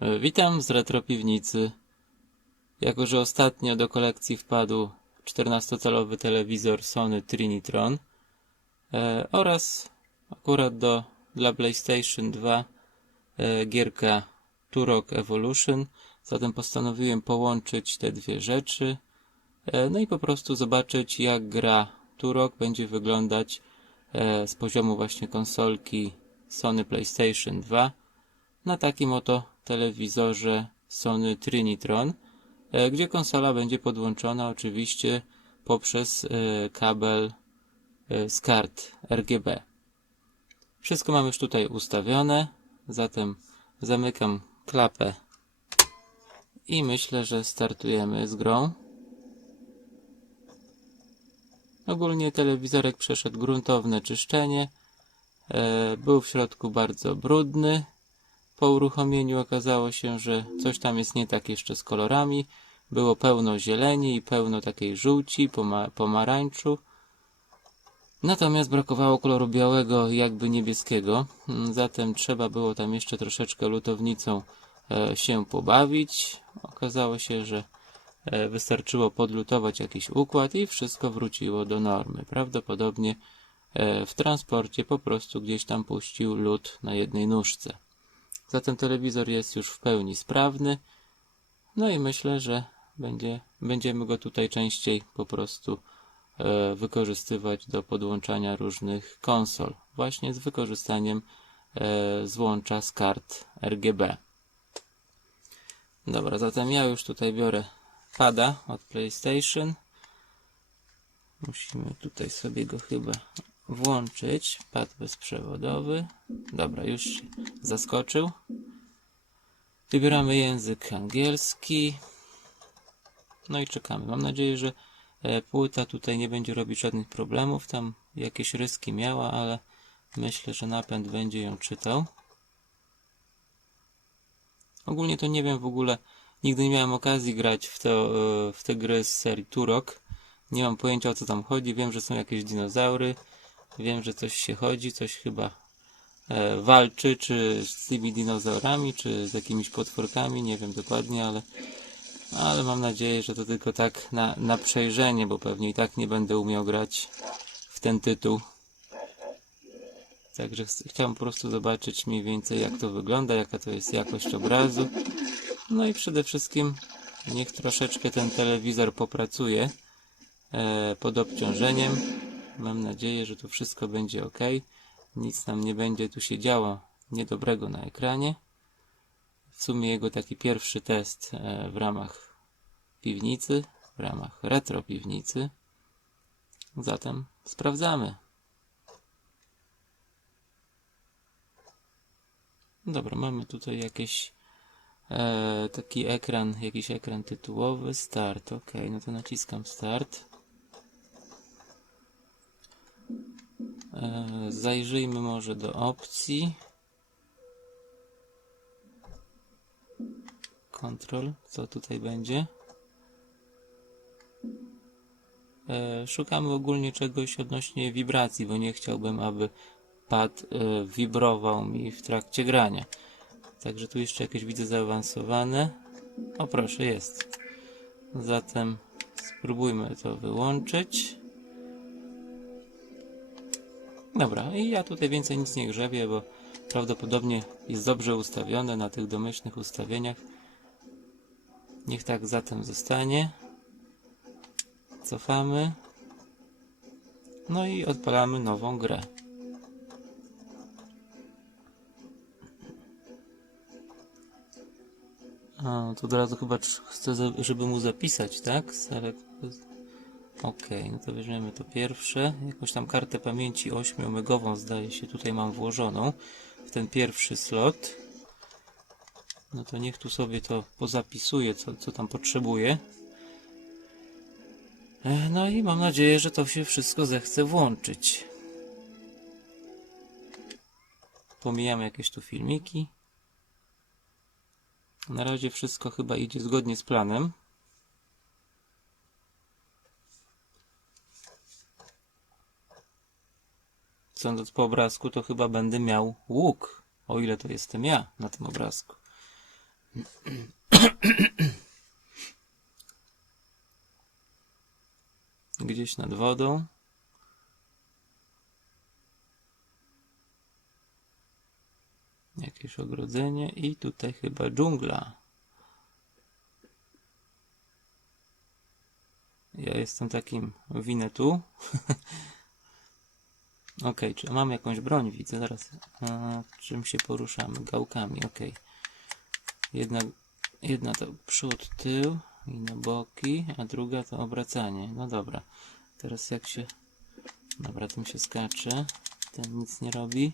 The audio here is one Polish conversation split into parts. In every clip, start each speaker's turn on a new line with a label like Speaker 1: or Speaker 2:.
Speaker 1: Witam z Retro Piwnicy. Jako, że ostatnio do kolekcji wpadł 14-calowy telewizor Sony Trinitron e, oraz akurat do, dla PlayStation 2 e, gierka Turok Evolution, zatem postanowiłem połączyć te dwie rzeczy e, no i po prostu zobaczyć jak gra Turok będzie wyglądać e, z poziomu właśnie konsolki Sony PlayStation 2 na takim oto telewizorze Sony Trinitron, e, gdzie konsola będzie podłączona oczywiście poprzez e, kabel e, z kart RGB. Wszystko mam już tutaj ustawione, zatem zamykam klapę i myślę, że startujemy z grą. Ogólnie telewizorek przeszedł gruntowne czyszczenie. Był w środku bardzo brudny. Po uruchomieniu okazało się, że coś tam jest nie tak jeszcze z kolorami. Było pełno zieleni i pełno takiej żółci, poma pomarańczu. Natomiast brakowało koloru białego jakby niebieskiego. Mm, Zatem trzeba było tam jeszcze troszeczkę lutownicą e, się pobawić. Okazało się, że e, wystarczyło podlutować jakiś układ i wszystko wróciło do normy. Prawdopodobnie e, w transporcie po prostu gdzieś tam puścił lód na jednej nóżce. Zatem telewizor jest już w pełni sprawny. No i myślę, że będzie, będziemy go tutaj częściej po prostu e, wykorzystywać do podłączania różnych konsol. Właśnie z wykorzystaniem e, złącza z kart RGB. Dobra, zatem ja już tutaj biorę pada od PlayStation. Musimy tutaj sobie go chyba włączyć. Pad bezprzewodowy. Dobra, już zaskoczył. Wybieramy język angielski. No i czekamy. Mam nadzieję, że e, płyta tutaj nie będzie robić żadnych problemów. Tam jakieś ryski miała, ale myślę, że napęd będzie ją czytał. Ogólnie to nie wiem w ogóle, nigdy nie miałem okazji grać w, to, e, w te gry z serii Turok. Nie mam pojęcia o co tam chodzi. Wiem, że są jakieś dinozaury. Wiem, że coś się chodzi, coś chyba e, walczy, czy z tymi dinozaurami, czy z jakimiś potworkami, nie wiem dokładnie, ale, ale mam nadzieję, że to tylko tak na, na przejrzenie, bo pewnie i tak nie będę umiał grać w ten tytuł. Także ch- chciałem po prostu zobaczyć mniej więcej jak to wygląda, jaka to jest jakość obrazu. No i przede wszystkim niech troszeczkę ten telewizor popracuje e, pod obciążeniem. Mam nadzieję, że to wszystko będzie ok. Nic nam nie będzie tu się działo niedobrego na ekranie. W sumie jego taki pierwszy test e, w ramach piwnicy, w ramach retro piwnicy. Zatem sprawdzamy. Dobra, mamy tutaj jakieś e, taki ekran, jakiś ekran tytułowy, start, ok, no to naciskam start. Zajrzyjmy może do opcji. Control, co tutaj będzie? E, Szukamy ogólnie czegoś odnośnie wibracji, bo nie chciałbym, aby pad e, wibrował mi w trakcie grania. Także tu jeszcze jakieś widzę zaawansowane. O proszę, jest. Zatem spróbujmy to wyłączyć. Dobra, i ja tutaj więcej nic nie grzebię, bo prawdopodobnie jest dobrze ustawione na tych domyślnych ustawieniach. Niech tak zatem zostanie. Cofamy. No i odpalamy nową grę. A, to od razu chyba chcę, żeby mu zapisać, tak? Select- Okej, no to weźmiemy to pierwsze. Jakąś tam kartę pamięci 8-megową zdaje się tutaj mam włożoną w ten pierwszy slot. No to niech tu sobie to pozapisuje, co, co tam potrzebuje. E, No i mam nadzieję, że to się wszystko zechce włączyć. Pomijamy jakieś tu filmiki. Na razie wszystko chyba idzie zgodnie z planem. Sądząc po obrazku, to chyba będę miał łuk. O ile to jestem ja na tym obrazku. Gdzieś nad wodą. Jakieś ogrodzenie i tutaj chyba dżungla. Ja jestem takim Winetu. ok, czy mam jakąś broń? Widzę zaraz. A, czym się poruszamy? Gałkami, ok. Jedna, jedna to przód, tył i na boki, a druga to obracanie. No dobra. Teraz jak się... Dobra, tym się skacze. Ten nic nie robi.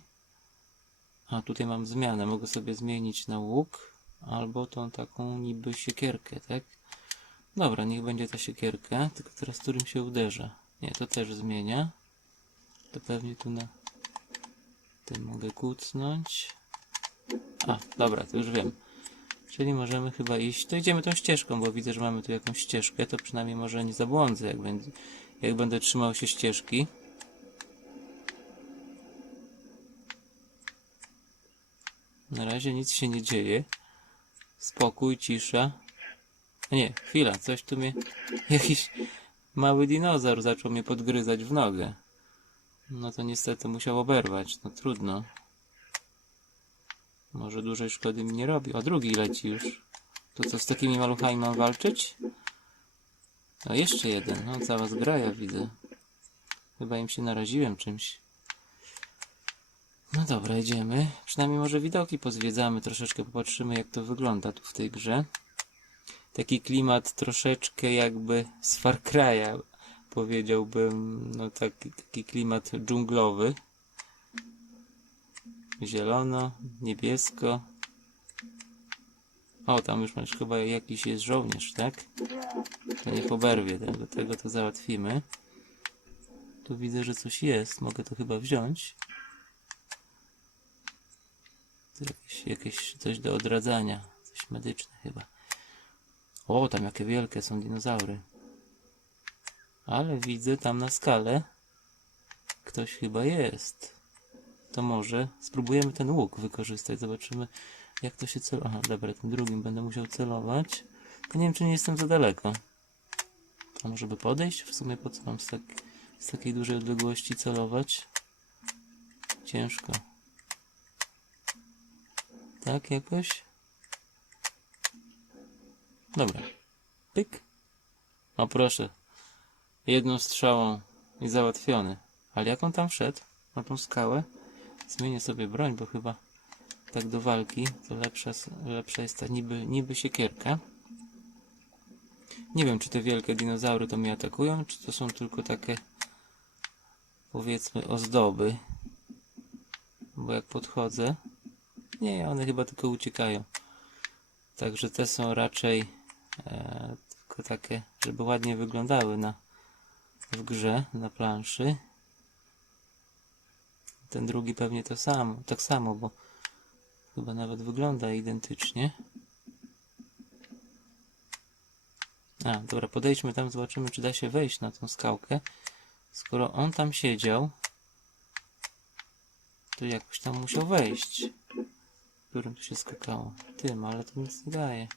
Speaker 1: A tutaj mam zmianę. Mogę sobie zmienić na łuk albo tą taką niby siekierkę, tak? Dobra, niech będzie ta siekierka, tylko teraz którym się uderza. Nie, to też zmienia. To pewnie tu na tym mogę kucnąć. A, dobra, to już wiem. Czyli możemy chyba iść. To idziemy tą ścieżką, bo widzę, że mamy tu jakąś ścieżkę. To przynajmniej może nie zabłądzę, jak, będzie, jak będę trzymał się ścieżki. Na razie nic się nie dzieje. Spokój, cisza. Nie, chwila, coś tu mnie... Jakiś mały dinozaur zaczął mnie podgryzać w nogę. No to niestety musiał oberwać, no trudno. Może dużej szkody mi nie robi. O, drugi leci już. Tu co, z takimi maluchami mam walczyć? O, jeszcze jeden. No, cała zgraja widzę. Chyba im się naraziłem czymś. No dobra, idziemy. Przynajmniej może widoki pozwiedzamy, troszeczkę popatrzymy jak to wygląda tu w tej grze. Taki klimat troszeczkę jakby z Far Cry'a, powiedziałbym, no taki, taki klimat dżunglowy. Zielono, niebiesko. O, tam już masz chyba jakiś jest żołnierz, tak? To niech oberwie, tego, tego to załatwimy. Tu widzę, że coś jest, mogę to chyba wziąć. Tu jakieś, jakieś coś do odradzania, coś medyczne chyba. O, tam jakie wielkie są dinozaury. Ale widzę tam na skalę ktoś chyba jest. To może spróbujemy ten łuk wykorzystać. Zobaczymy jak to się cel... Aha, dobra, tym drugim będę musiał celować. Tylko nie wiem, czy nie jestem za daleko. A może by podejść? W sumie po co mam z, tak... z takiej dużej odległości celować? Ciężko. Tak jakoś? Dobra. Pyk. O proszę. Jedną strzałą i załatwiony. Ale jak on tam wszedł? Na tą skałę? Zmienię sobie broń, bo chyba tak do walki to lepsza, lepsza jest ta niby, niby siekierka. Nie wiem, czy te wielkie dinozaury to mnie atakują, czy to są tylko takie powiedzmy ozdoby. Bo jak podchodzę... Nie, one chyba tylko uciekają. Także te są raczej e, tylko takie, żeby ładnie wyglądały na, w grze, na planszy. Ten drugi pewnie to samo, tak samo, bo chyba nawet wygląda identycznie. A, dobra, podejdźmy tam, zobaczymy, czy da się wejść na tą skałkę. Skoro on tam siedział, to jakoś tam musiał wejść. Którym tu się skakało? Tym, ale to nic nie daje.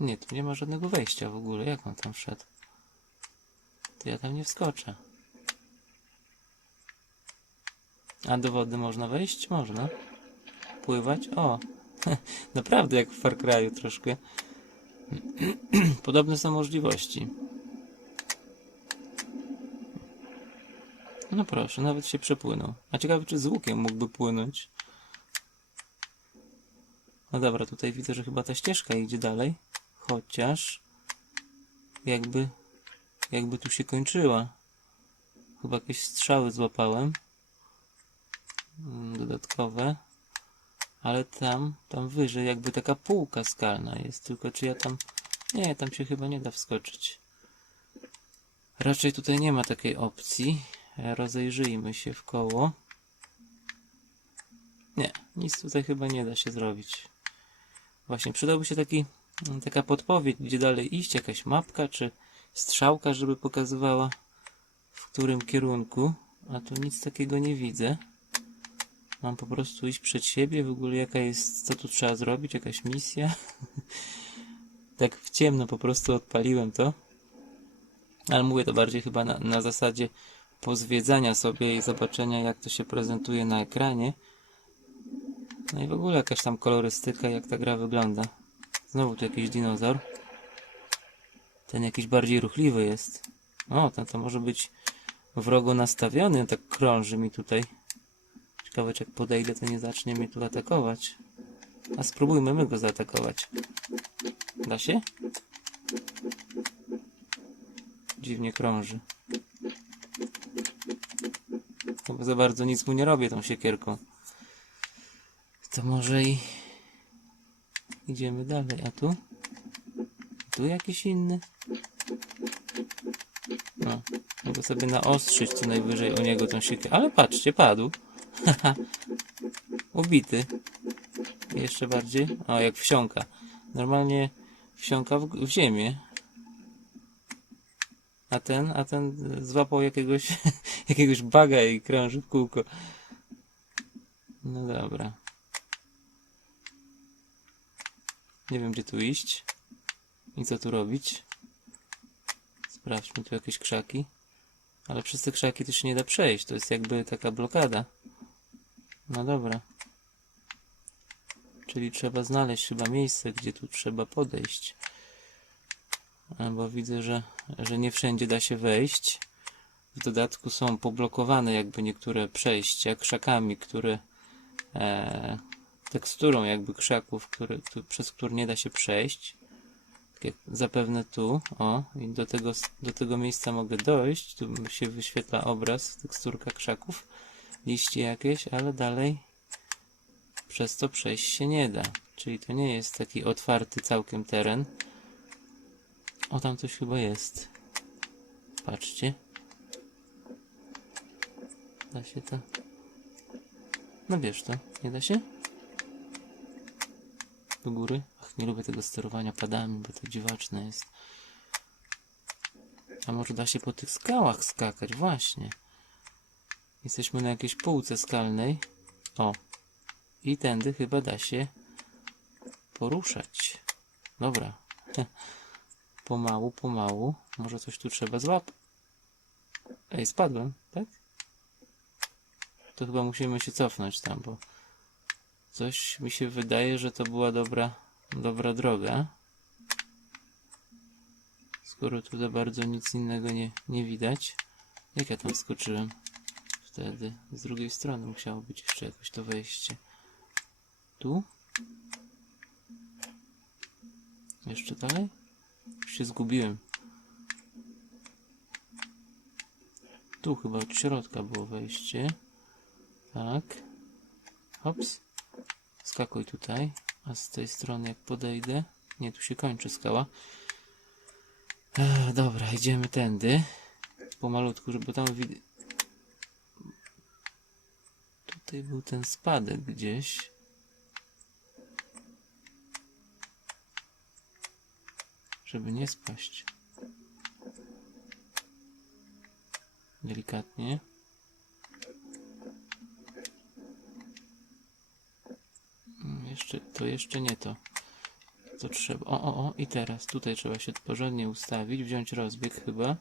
Speaker 1: Nie, tu nie ma żadnego wejścia w ogóle. Jak on tam wszedł? To ja tam nie wskoczę. A do wody można wejść? Można. Pływać? O! Naprawdę jak w Far Cry'u troszkę. Podobne są możliwości. No proszę, nawet się przepłynął. A ciekawe, czy z łukiem mógłby płynąć. No dobra, tutaj widzę, że chyba ta ścieżka idzie dalej. Chociaż jakby jakby tu się kończyła. Chyba jakieś strzały złapałem. Mm, Dodatkowe. Ale tam, tam wyżej jakby taka półka skalna jest. Tylko czy ja tam... Nie, tam się chyba nie da wskoczyć. Raczej tutaj nie ma takiej opcji. Rozejrzyjmy się w koło. Nie, nic tutaj chyba nie da się zrobić. Właśnie, przydałby się taki, taka podpowiedź, gdzie dalej iść, jakaś mapka, czy strzałka, żeby pokazywała, w którym kierunku, a tu nic takiego nie widzę. Mam po prostu iść przed siebie, w ogóle jaka jest, co tu trzeba zrobić, jakaś misja. tak w ciemno po prostu odpaliłem to. Ale mówię to bardziej chyba na, na zasadzie pozwiedzania sobie i zobaczenia jak to się prezentuje na ekranie. No i w ogóle jakaś tam kolorystyka, jak ta gra wygląda. Znowu tu jakiś dinozaur. Ten jakiś bardziej ruchliwy jest. O, ten to może być wrogo nastawiony, tak krąży mi tutaj. Ciekawe, czy jak podejdę, to nie zacznie mnie tu atakować. A spróbujmy my go zaatakować. Da się? Dziwnie krąży. Chyba za bardzo nic mu nie robię tą siekierką. To może i idziemy dalej. A tu? Tu jakiś inny? No, mogę sobie naostrzyć co najwyżej o niego tą siekierkę. Ale patrzcie, padł. Ubity. Jeszcze bardziej. O, jak wsiąka. Normalnie wsiąka w, w ziemię. A ten, a ten złapał jakiegoś, jakiegoś baga i krąży w kółko. No dobra. Nie wiem, gdzie tu iść. I co tu robić. Sprawdźmy tu jakieś krzaki. Ale przez te krzaki też się nie da przejść. To jest jakby taka blokada. No dobra. Czyli trzeba znaleźć chyba miejsce, gdzie tu trzeba podejść. A, Bo widzę, że, że nie wszędzie da się wejść. W dodatku są poblokowane jakby niektóre przejścia krzakami, które e, teksturą jakby krzaków, które, tu, przez które nie da się przejść. Tak zapewne tu, o, i do tego, do tego miejsca mogę dojść. Tu się wyświetla obraz, teksturka krzaków, liście jakieś, ale dalej przez to przejść się nie da. Czyli to nie jest taki otwarty całkiem teren. O, tam coś chyba jest. Patrzcie. Da się to? No wiesz to, nie da się? Do góry? Ach, nie lubię tego sterowania padami, bo to dziwaczne jest. A może da się po tych skałach skakać? Właśnie. Jesteśmy na jakiejś półce skalnej. O. I tędy chyba da się poruszać. Dobra. Pomału, pomału. Może coś tu trzeba złapać. Ej, spadłem, tak? To chyba musimy się cofnąć tam, bo coś mi się wydaje, że to była dobra, dobra droga. Skoro tu za bardzo nic innego nie, nie widać. Jak ja tam skoczyłem? Wtedy z drugiej strony musiało być jeszcze jakoś to wejście. Tu? Jeszcze dalej? Już się zgubiłem. Tu chyba od środka było wejście. Tak. Hops. Skakuj tutaj. A z tej strony jak podejdę... Nie, tu się kończy skała. Ech, dobra, idziemy tędy. Pomalutku, żeby tam widać... Tutaj był ten spadek gdzieś. Żeby nie spaść. Delikatnie. Mm, Jeszcze, to jeszcze nie to. To trzeba. O, o, o, i teraz. Tutaj trzeba się porządnie ustawić. Wziąć rozbieg chyba.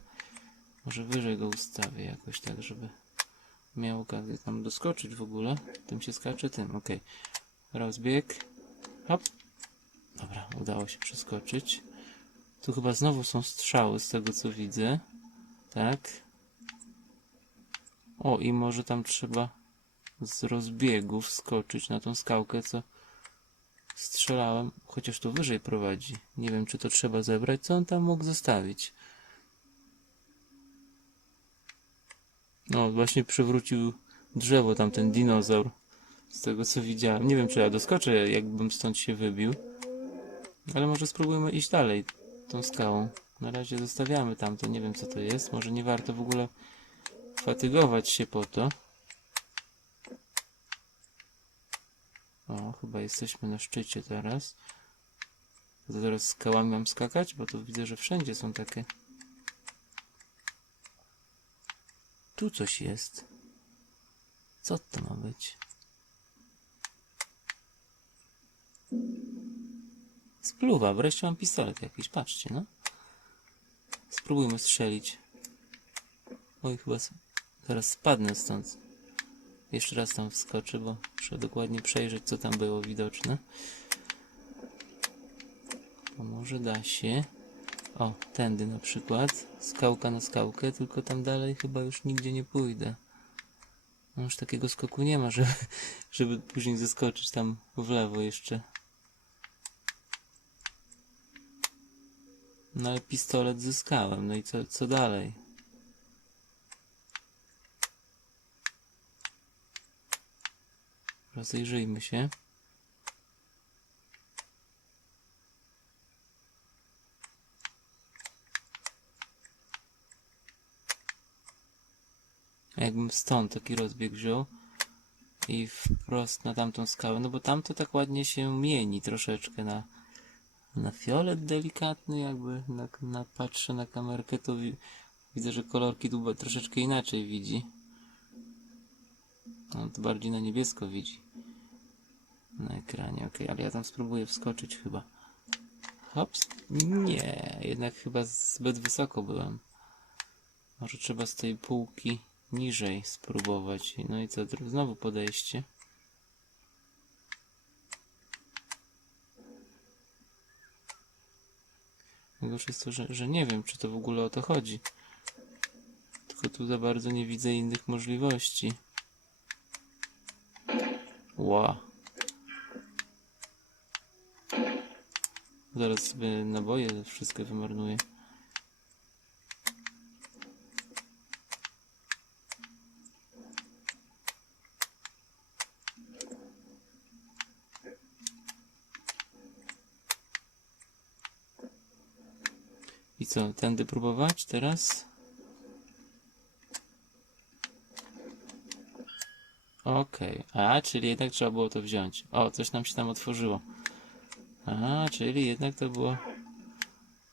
Speaker 1: Może wyżej go ustawię jakoś tak, żeby miał okazję tam doskoczyć w ogóle. Tym się skacze, tym. Ok. Rozbieg. Hop. Dobra, udało się przeskoczyć. Tu chyba znowu są strzały z tego co widzę. Tak. O, i może tam trzeba z rozbiegu wskoczyć na tą skałkę, co strzelałem. Chociaż to wyżej prowadzi. Nie wiem, czy to trzeba zebrać. Co on tam mógł zostawić? No, właśnie przywrócił drzewo tam ten dinozaur. Z tego co widziałem. Nie wiem, czy ja doskoczę, jakbym stąd się wybił. Ale może spróbujmy iść dalej tą skałą. Na razie zostawiamy tam to. Nie wiem, co to jest. Może nie warto w ogóle fatygować się po to. O, chyba jesteśmy na szczycie teraz. To teraz skałami mam skakać? Bo tu widzę, że wszędzie są takie Tu coś jest. Co to ma być? Spluwa, wreszcie mam pistolet jakiś, patrzcie, no. Spróbujmy strzelić. Oj, chyba zaraz spadnę stąd. Jeszcze raz tam wskoczę, bo muszę dokładnie przejrzeć, co tam było widoczne. Może da się. O, tędy na przykład. Skałka na skałkę, tylko tam dalej chyba już nigdzie nie pójdę. No już takiego skoku nie ma, żeby, żeby później zeskoczyć tam w lewo jeszcze. No ale pistolet zyskałem, no i co, co dalej? Rozejrzyjmy się. A Jakbym stąd taki rozbieg wziął i wprost na tamtą skałę, no bo tamto tak ładnie się mieni troszeczkę na, na fiolet delikatny, jakby na, na patrzę na kamerkę, to wi widzę, że kolorki tu troszeczkę inaczej widzi. On to bardziej na niebiesko widzi. Na ekranie, ok, ale ja tam spróbuję wskoczyć chyba. Hops? Nie, jednak chyba zbyt wysoko byłem. Może trzeba z tej półki niżej spróbować. No i co, znowu podejście. Najgorsze jest to, że, że nie wiem, czy to w ogóle o to chodzi. Tylko tu za bardzo nie widzę innych możliwości. Ła. Zaraz naboje wszystkie wymarnuję. I co, tędy próbować teraz? Okej, a czyli jednak trzeba było to wziąć. O, coś nam się tam otworzyło. A, czyli jednak to była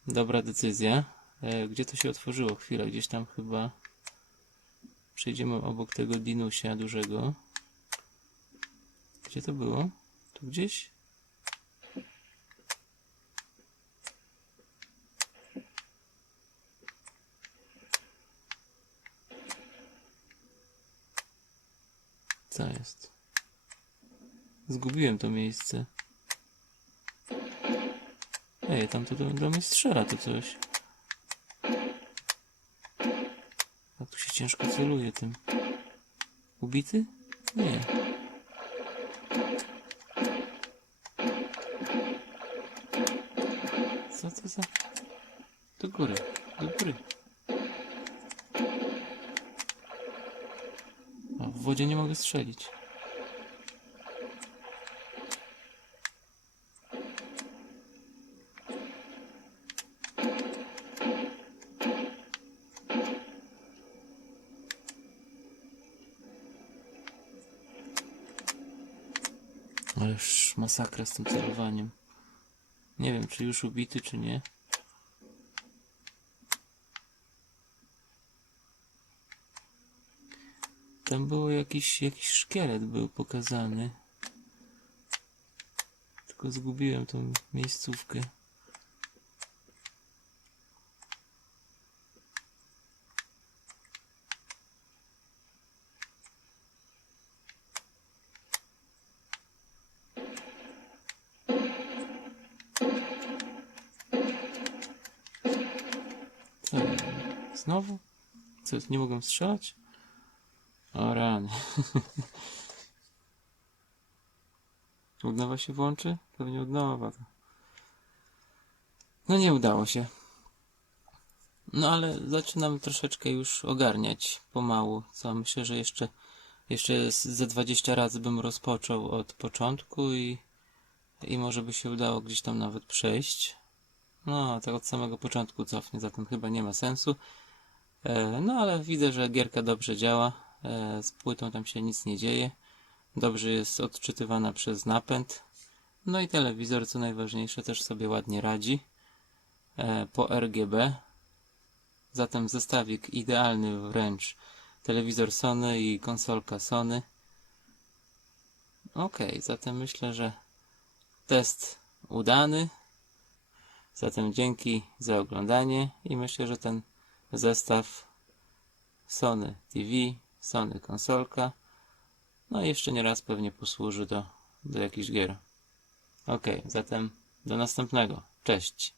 Speaker 1: dobra decyzja. E, gdzie to się otworzyło? Chwilę, gdzieś tam chyba. Przejdziemy obok tego dinusia dużego. Gdzie to było? Tu gdzieś? Co jest? Zgubiłem to miejsce. Ej, tam to do, mnie strzela to coś. Jak tu się ciężko celuje tym. Ubity? Nie. Co to za... Do góry, do góry. A w wodzie nie mogę strzelić. Ależ masakra z tym celowaniem. Nie wiem, czy już ubity, czy nie. Tam było jakiś, jakiś szkielet był pokazany. Tylko zgubiłem tą miejscówkę. Co? Znowu? Co, nie mogłem strzelać? O rany. Od nowa się włączy? Pewnie od nowa. No nie udało się. No ale zaczynam troszeczkę już ogarniać pomału. Co myślę, że jeszcze, jeszcze ze 20 razy bym rozpoczął od początku i, i może by się udało gdzieś tam nawet przejść. No, tak od samego początku cofnie, zatem chyba nie ma sensu. E, no ale widzę, że gierka dobrze działa. E, z płytą tam się nic nie dzieje. Dobrze jest odczytywana przez napęd. No i telewizor, co najważniejsze, też sobie ładnie radzi. E, po RGB. Zatem zestawik idealny wręcz telewizor Sony i konsolka Sony. Ok, zatem myślę, że test udany. Zatem dzięki za oglądanie i myślę, że ten zestaw Sony TV, Sony konsolka, no i jeszcze nie raz pewnie posłuży do, do jakichś gier. Ok, zatem do następnego. Cześć.